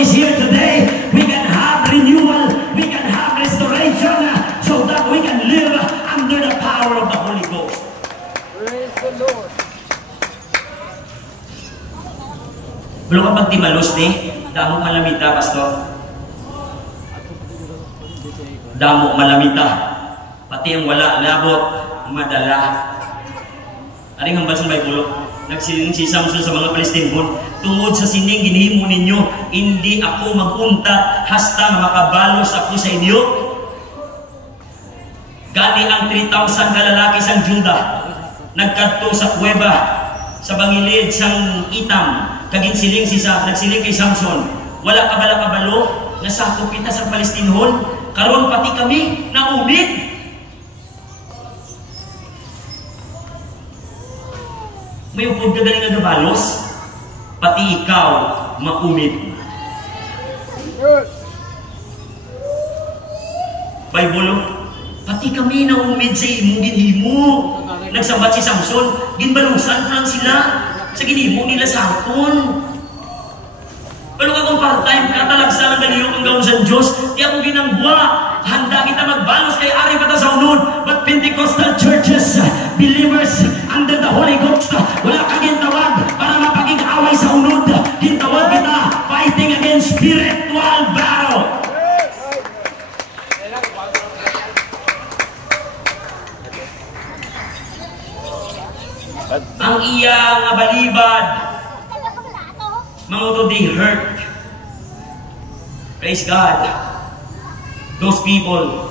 is here today, we can have renewal, we can have restoration, so that we can live under the power of the Holy Ghost. Praise the Lord. Belum kapag di malos ni, damo malamita, pastor. Damo malamita. Pati ang wala, labot, madala. Aring hambal sa Bible, nagsiling si Samson sa mga Palestinhon, tungod sa sining ginhimo ninyo, hindi ako magunta hasta makabalos ako sa inyo. Gani ang 3,000 kalalaki sang Juda, nagkadto sa kuweba, sa bangilid sang Itam, kaginsiling nagsiling kay Samson, wala ka bala kabalo, nasakop kita sa Palestinhon, karon pati kami naumid. May upod ka galing na balos, pati ikaw maumid. Bible, pati kami naumid sa imong ginhimo. Nagsambat si Samson, ginbalusan ko lang sila sa ginhimo nila sa aton. Pero kung part-time ka, talagsa ng galiyong ang gawin sa Diyos, di ako ginangwa. Handa kita magbalos kay ari pa ta sa unod. But Pentecostal churches, believers under the Holy Ghost, wala ka gintawag para mapaging-away sa unod. Gintawag kita fighting against spiritual battle. Ang iya nga balibad, mga to they hurt. Praise God. Those people,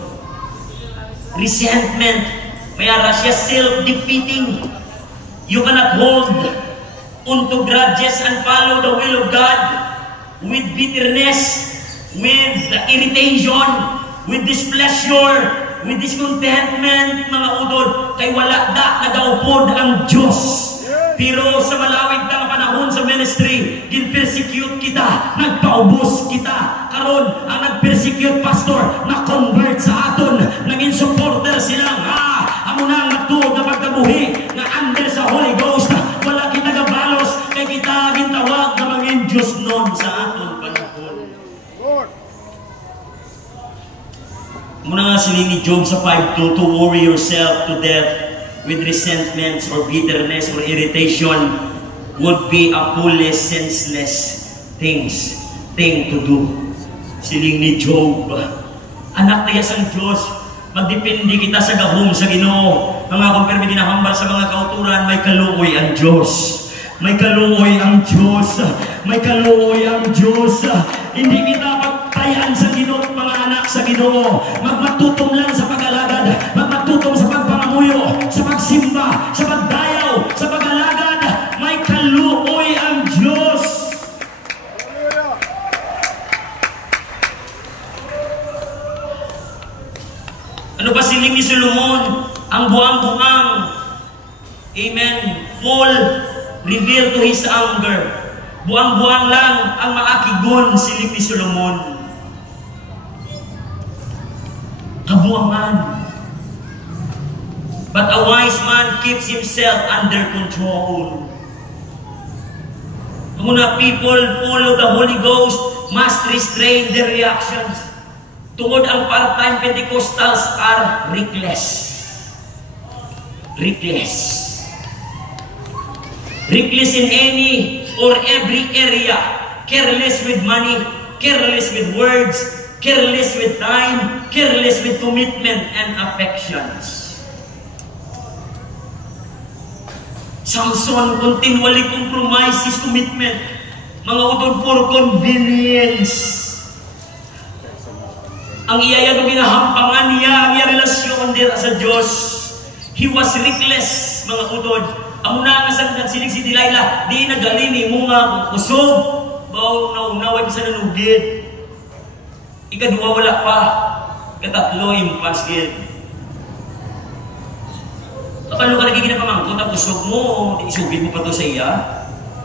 resentment, mayara siya self-defeating. You cannot hold onto grudges and follow the will of God with bitterness, with irritation, with displeasure, with discontentment, mga udod, kay wala da nagaupod ang Diyos. Pero sa malawig na panahon sa ministry, gin-persecute kita, nagpaubos kita. Karon ang nag-persecute pastor, na-convert sa aton, naging supporter silang, amo na magtuog na pagkabuhi, na under sa Holy Ghost, wala kita gabalos, kay kita gintawag na maging Diyos nun sa aton panahon. Muna nga siling ni Job sa 5:2, to worry yourself to death with resentments or bitterness or irritation would be a foolish, senseless thing to do. Siling ni Job, anak tayo sa Diyos, magdepende kita sa gahom sa Ginoo. Mga kumpirmi ginahambal sa mga kauturan, may kaluoy ang Diyos. May kaluoy ang Diyos. May kaluoy ang Diyos. Hindi kita magtayaan sa Ginoo, mga anak sa Ginoo. Magmatutom lang sa pag-alagad. Magmatutom sa pagpangamuyo, sa pagsimba, sa pagdayaw, sa pag-alagad. May kaluoy ang Diyos. Ano ba siling ni Solomon? Ang buang-buang. Amen. Full reveal to his anger. Buang-buang lang ang maakigon siling ni Solomon. Kabuangan. But a wise man keeps himself under control. Muna people full of the Holy Ghost must restrain their reactions. Tungod ang part-time Pentecostals are reckless. Reckless. Reckless in any or every area. Careless with money, careless with words, careless with time, careless with commitment and affections. Samson continually compromised his commitment. Mga utod for convenience. Ang iyaya na ginahampangan niya, ang iya relasyon dito sa Diyos. He was reckless, mga utod. Ang una nga sa nagsilig si Delilah, di nagalini mo nga kusog. Baw naunaway pa sa nanugid. Ikadua wala pa. Katatlo impasgid. Kapalo ka nagiging napamangkot ang kusog mo, isugid mo pa to sa iya.